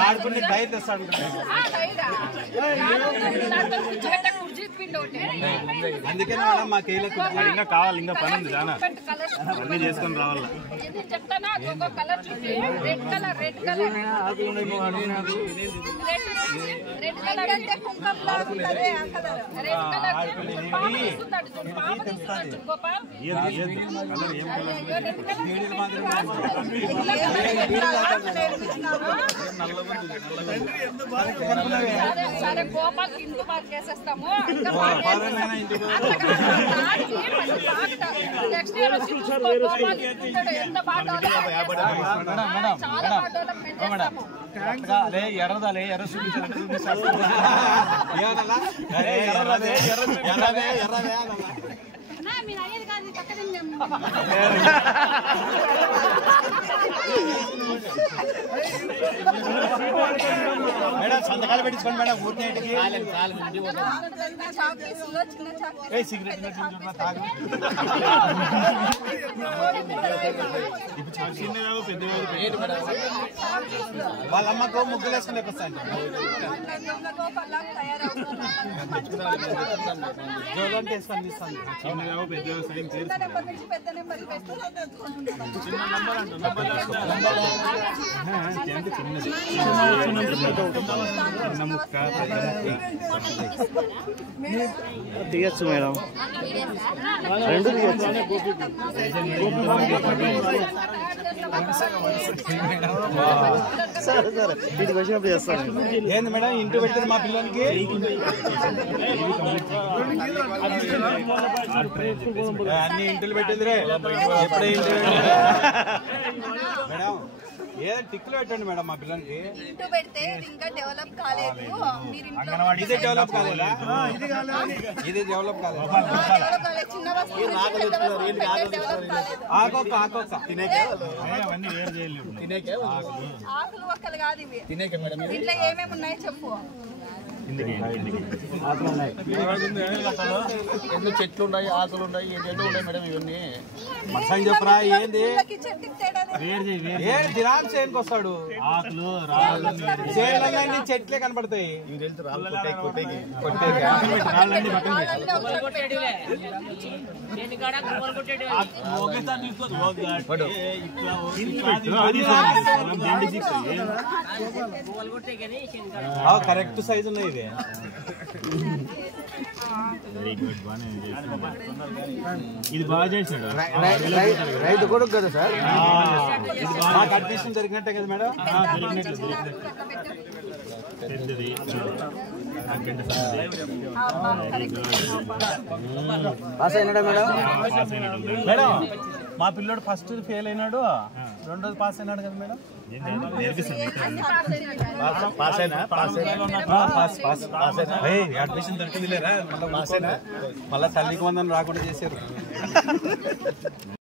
ఆడుకుని టైర్ తెస్తాడు అందుకే మేడం మా కేలకు ఇంకా కావాలి ఇంకా పని ఉంది చాలా అన్నీ చేసుకొని రావాలా సరే గోపాల్ ఇంటి పార్క్ చేసేస్తాము నెక్స్ట్ ఇయర్ వచ్చి గోపాల్ ఎంత బాగా చాలా బాగా డెవలప్మెంట్ చేస్తాము ఎర్రదాలే ఎర్ర చూపించాలి మీరు అయ్యేది కాదు పక్కన మేడం సంతకాలు పెట్టించుకోండి మేడం ఊరికేటికి సిగరెట్ వాళ్ళ అమ్మకు ముగ్గులు వేసుకుని వస్తాను జోలంటే వేసుకొని ఇస్తాను తీయచ్చు మేడం రెండు తీయచ్చు సరే సరే వీటికి వచ్చినప్పుడు చేస్తాను ఏంది మేడం ఇంటి పెట్టింది మా పిల్లలకి అన్ని ఇంటిలు పెట్టింది రే ఎప్పుడే ఇంటి మేడం ఏదో టిక్కులు పెట్టండి మేడం మా పిల్లలకి ఇంటూ పెడితే ఇంకా డెవలప్ కాలేదు ఇదే డెవలప్ కాలేదా ఇది డెవలప్ కాలేదు ఆకొక్క అవన్నీ వేరు చేయలేము ఆకులు ఒక్కలు కాదు ఇవి ఇంట్లో ఏమేమి ఉన్నాయో చెప్పు ఎన్నో చెట్లు ఉన్నాయి ఆకులు ఉన్నాయి ఎన్నో ఉన్నాయి మేడం ఇవన్నీ మసాయి చెప్పరా ఏంది దినాలు చేయనికి వస్తాడు ఆకులు రాళ్ళన్నీ చెట్లే కనపడతాయి కరెక్ట్ సైజ్ ఉన్నాయి ఇది ఇది బాగా చేశాడు రైతు కూడా కదా సార్ మాకు అడ్మిషన్ జరిగినట్టే కదా మేడం పాస్ అయినాడా మేడం మేడం మా పిల్లోడు ఫస్ట్ ఫెయిల్ అయినాడు రెండోది పాస్ అయినాడు కదా మేడం అడ్మిషన్ దొరికింది లేరా మళ్ళీ తల్లికి వందనం రాకుండా చేశారు